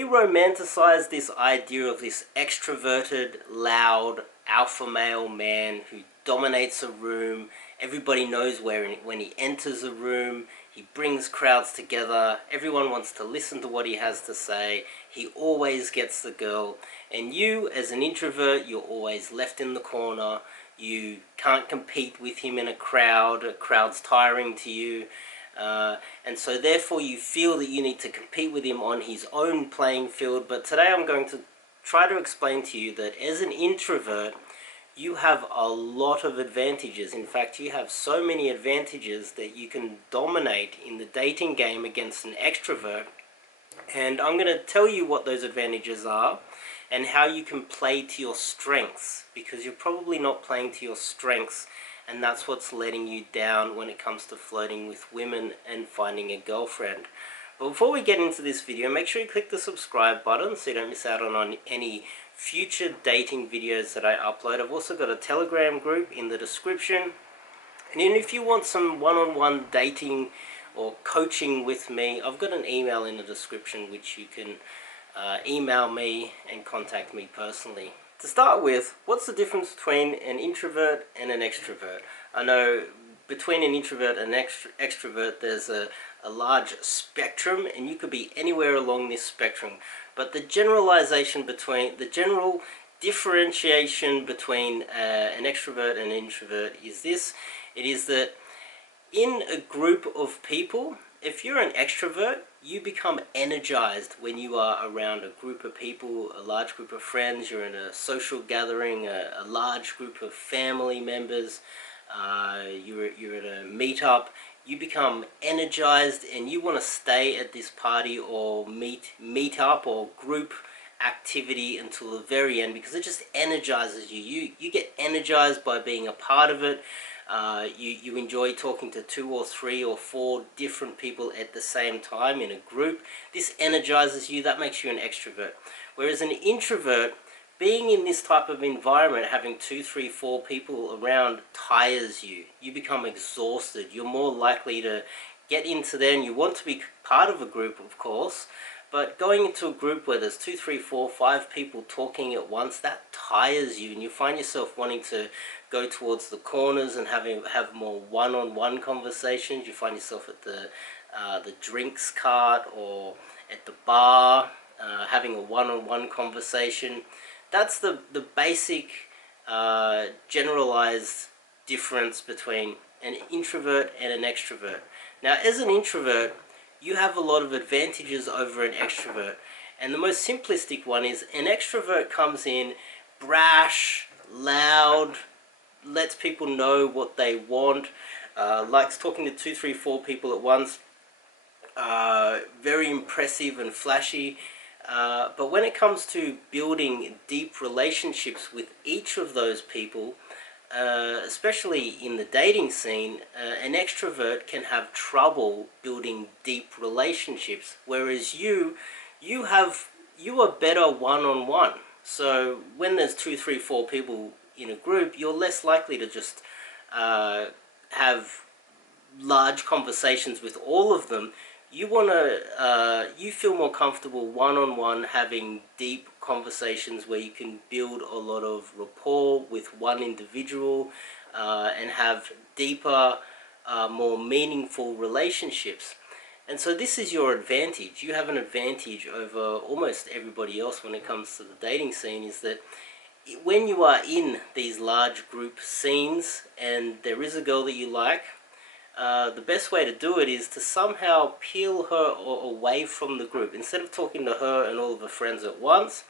we romanticize this idea of this extroverted, loud, alpha male man who dominates a room. Everybody knows when he enters a room, he brings crowds together, everyone wants to listen to what he has to say, he always gets the girl, and you, as an introvert, you're always left in the corner, you can't compete with him in a crowd's tiring to you, and so therefore you feel that you need to compete with him on his own playing field. But today I'm going to try to explain to you that as an introvert, you have a lot of advantages. In fact, you have so many advantages that you can dominate in the dating game against an extrovert. And I'm going to tell you what those advantages are and how you can play to your strengths, because you're probably not playing to your strengths, and that's what's letting you down when it comes to flirting with women and finding a girlfriend. But before we get into this video, make sure you click the subscribe button so you don't miss out on any future dating videos that I upload. I've also got a Telegram group in the description. And then if you want some one-on-one dating or coaching with me, I've got an email in the description which you can email me and contact me personally. To start with, what's the difference between an introvert and an extrovert? I know between an introvert and an extrovert there's a large spectrum, and you could be anywhere along this spectrum. But the general differentiation between an extrovert and an introvert is this. It is that in a group of people, if you're an extrovert, you become energized when you are around a group of people, a large group of friends, you're in a social gathering, a large group of family members, you're at a meetup. You become energized and you want to stay at this party or meet up or group activity until the very end, because it just energizes you. You get energized by being a part of it. You enjoy talking to 2 or 3 or 4 different people at the same time in a group. This energizes you. That makes you an extrovert. Whereas an introvert, being in this type of environment, having 2, 3, 4 people around tires you. You become exhausted. You're more likely to get into there, and you want to be part of a group, of course, but going into a group where there's 2, 3, 4, 5 people talking at once, that tires you, and you find yourself wanting to go towards the corners and have more one-on-one conversations. You find yourself at the drinks cart or at the bar, having a one-on-one conversation. That's the basic generalized difference between an introvert and an extrovert. Now, as an introvert, you have a lot of advantages over an extrovert. And the most simplistic one is an extrovert comes in brash, loud, lets people know what they want, likes talking to 2, 3, 4 people at once, very impressive and flashy. But when it comes to building deep relationships with each of those people, especially in the dating scene, an extrovert can have trouble building deep relationships, whereas you are better one-on-one. So when there's 2, 3, 4 people in a group, you're less likely to just have large conversations with all of them. You feel more comfortable one-on-one having deep conversations where you can build a lot of rapport with one individual and have deeper, more meaningful relationships. And so this is your advantage. You have an advantage over almost everybody else when it comes to the dating scene, is that when you are in these large group scenes and there is a girl that you like, the best way to do it is to somehow peel her away from the group. Instead of talking to her and all of her friends at once,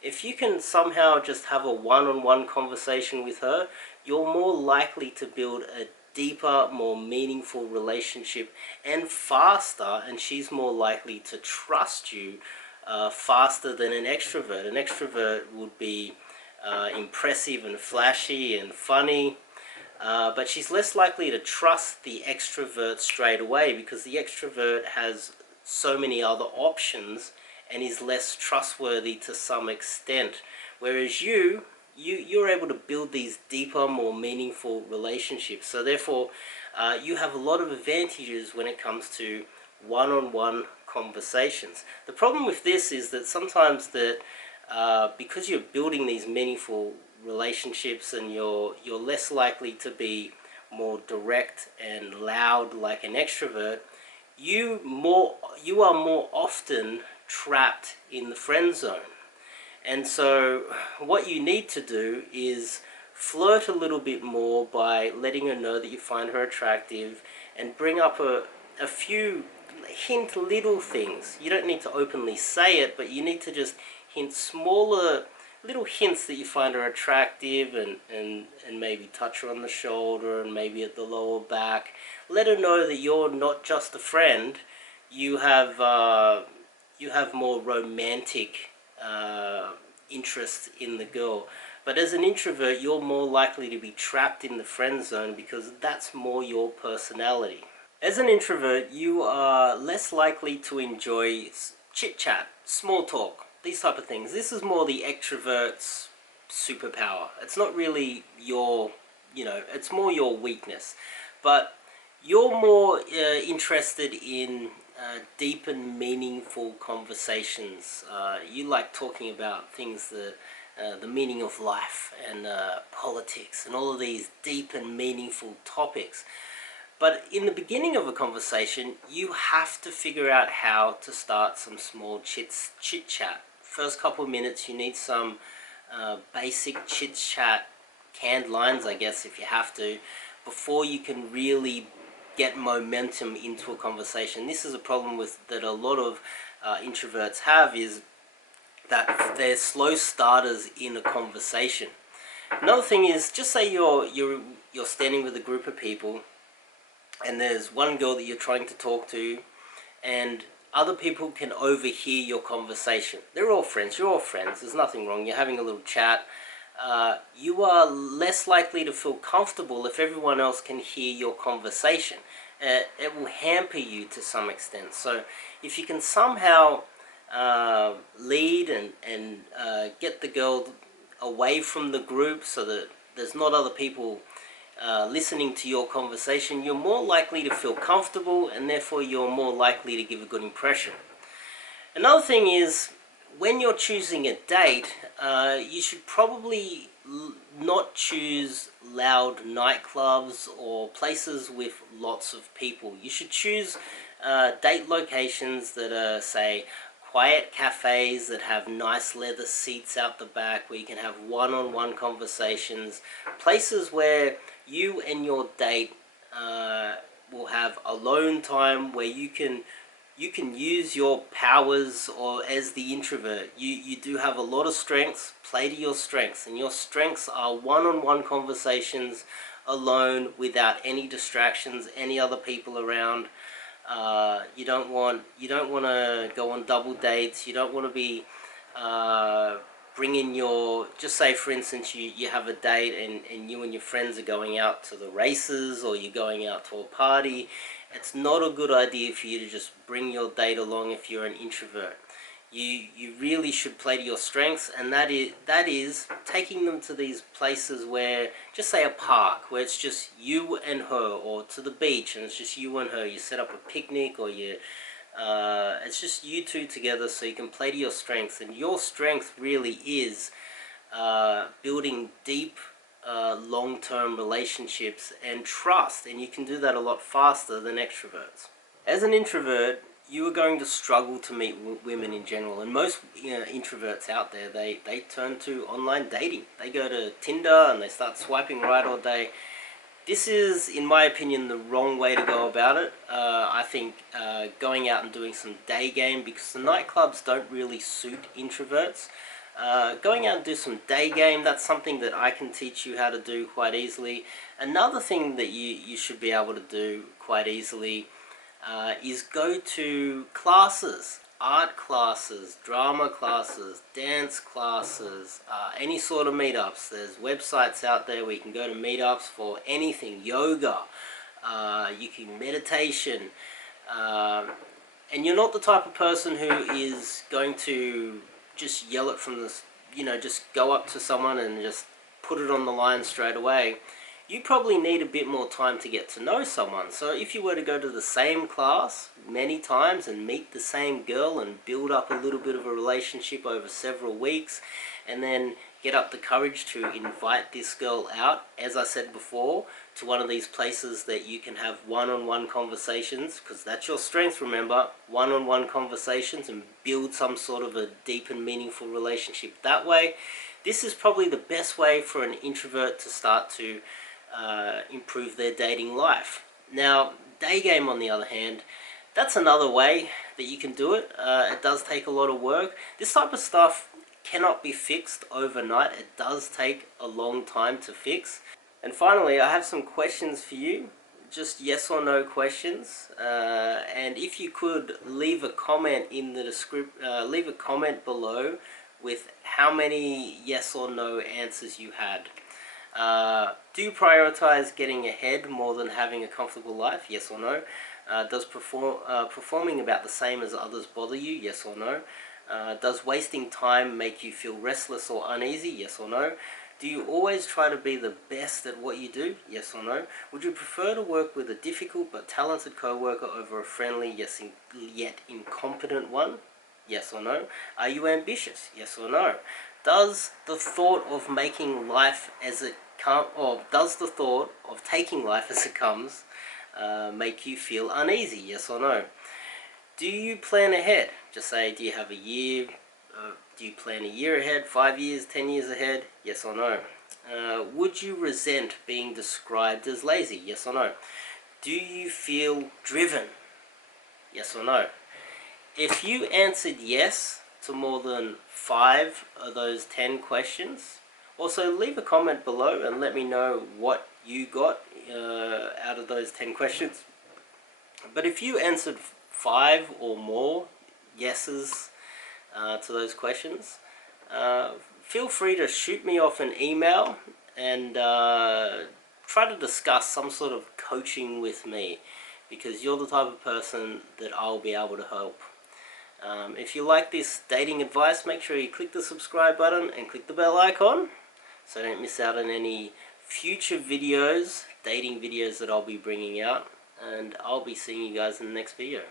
if you can somehow just have a one-on-one conversation with her, you're more likely to build a deeper, more meaningful relationship, and faster, and she's more likely to trust you faster than an extrovert. An extrovert would be impressive and flashy and funny, but she's less likely to trust the extrovert straight away, because the extrovert has so many other options and is less trustworthy to some extent. Whereas you're able to build these deeper, more meaningful relationships. So therefore, you have a lot of advantages when it comes to one-on-one conversations. The problem with this is that sometimes that because you're building these meaningful relationships, and you're less likely to be more direct and loud like an extrovert, you are more often trapped in the friend zone. And so what you need to do is flirt a little bit more by letting her know that you find her attractive, and bring up a few little things. You don't need to openly say it, but you need to just hint smaller little hints that you find her attractive, and maybe touch her on the shoulder and maybe at the lower back. Let her know that you're not just a friend. You have more romantic interest in the girl. But as an introvert, you're more likely to be trapped in the friend zone because that's more your personality. As an introvert, you are less likely to enjoy chit-chat, small talk, these type of things. This is more the extrovert's superpower. It's not really your, it's more your weakness. But you're more interested in deep and meaningful conversations. You like talking about things that the meaning of life and politics and all of these deep and meaningful topics. But in the beginning of a conversation, you have to figure out how to start some small chit-chat. First couple of minutes, you need some basic chit-chat, canned lines, I guess, if you have to, before you can really get momentum into a conversation. This is a problem that a lot of introverts have, is that they're slow starters in a conversation. Another thing is, just say you're standing with a group of people, and there's one girl that you're trying to talk to, and other people can overhear your conversation. They're all friends, you're all friends, there's nothing wrong, you're having a little chat. You are less likely to feel comfortable if everyone else can hear your conversation. It will hamper you to some extent. So if you can somehow lead and get the girl away from the group so that there's not other people listening to your conversation, you're more likely to feel comfortable, and therefore you're more likely to give a good impression. Another thing is, when you're choosing a date, you should probably not choose loud nightclubs or places with lots of people. You should choose date locations that are, say, quiet cafes that have nice leather seats out the back, where you can have one-on-one conversations. Places where you and your date will have alone time, where you can use your powers, or as the introvert, you do have a lot of strengths. Play to your strengths, and your strengths are one-on-one conversations, alone, without any distractions, any other people around. You don't want to go on double dates. You don't want to be bringing just say for instance you have a date, and you and your friends are going out to the races, or you're going out to a party. It's not a good idea for you to just bring your date along if you're an introvert. You really should play to your strengths, and that is taking them to these places where, just say a park, where it's just you and her, or to the beach and it's just you and her. You set up a picnic, or it's just you two together, so you can play to your strengths. And your strength really is building deep long-term relationships and trust, and you can do that a lot faster than extroverts. As an introvert, you are going to struggle to meet women in general, and most introverts out there, they turn to online dating. They go to Tinder and they start swiping right all day. This is, in my opinion, the wrong way to go about it. I think going out and doing some day game, because the nightclubs don't really suit introverts. Going out and do some day game, that's something that I can teach you how to do quite easily. Another thing that you should be able to do quite easily is go to classes, art classes, drama classes, dance classes, any sort of meetups. There's websites out there where you can go to meetups for anything, yoga, you can meditation, and you're not the type of person who is going to just yell it from the, just go up to someone and just put it on the line straight away. you probably need a bit more time to get to know someone. So if you were to go to the same class many times and meet the same girl and build up a little bit of a relationship over several weeks, and then get up the courage to invite this girl out, as I said before, to one of these places that you can have one-on-one conversations, because that's your strength, remember, one-on-one conversations, and build some sort of a deep and meaningful relationship that way. This is probably the best way for an introvert to start to improve their dating life. Now, day game on the other hand, that's another way that you can do it. It does take a lot of work. This type of stuff cannot be fixed overnight. It does take a long time to fix. And finally, I have some questions for you, just yes or no questions. And if you could leave a comment in the leave a comment below with how many yes or no answers you had. Do you prioritize getting ahead more than having a comfortable life? Yes or no? Does performing about the same as others bother you? Yes or no? Does wasting time make you feel restless or uneasy? Yes or no? Do you always try to be the best at what you do? Yes or no? Would you prefer to work with a difficult but talented co-worker over a friendly yet incompetent one? Yes or no? Are you ambitious? Yes or no? Does the thought of making life as it comes, or does the thought of taking life as it comes make you feel uneasy? Yes or no? Do you plan ahead? Just say, do you have a year? Do you plan a year ahead, 5 years, 10 years ahead? Yes or no? Would you resent being described as lazy? Yes or no? Do you feel driven? Yes or no? If you answered yes to more than 5 of those 10 questions, also leave a comment below and let me know what you got out of those 10 questions. But if you answered 5 or more yeses to those questions, feel free to shoot me off an email and try to discuss some sort of coaching with me, because you're the type of person that I'll be able to help. If you like this dating advice, make sure you click the subscribe button and click the bell icon so don't miss out on any future videos, dating videos that I'll be bringing out, and I'll be seeing you guys in the next video.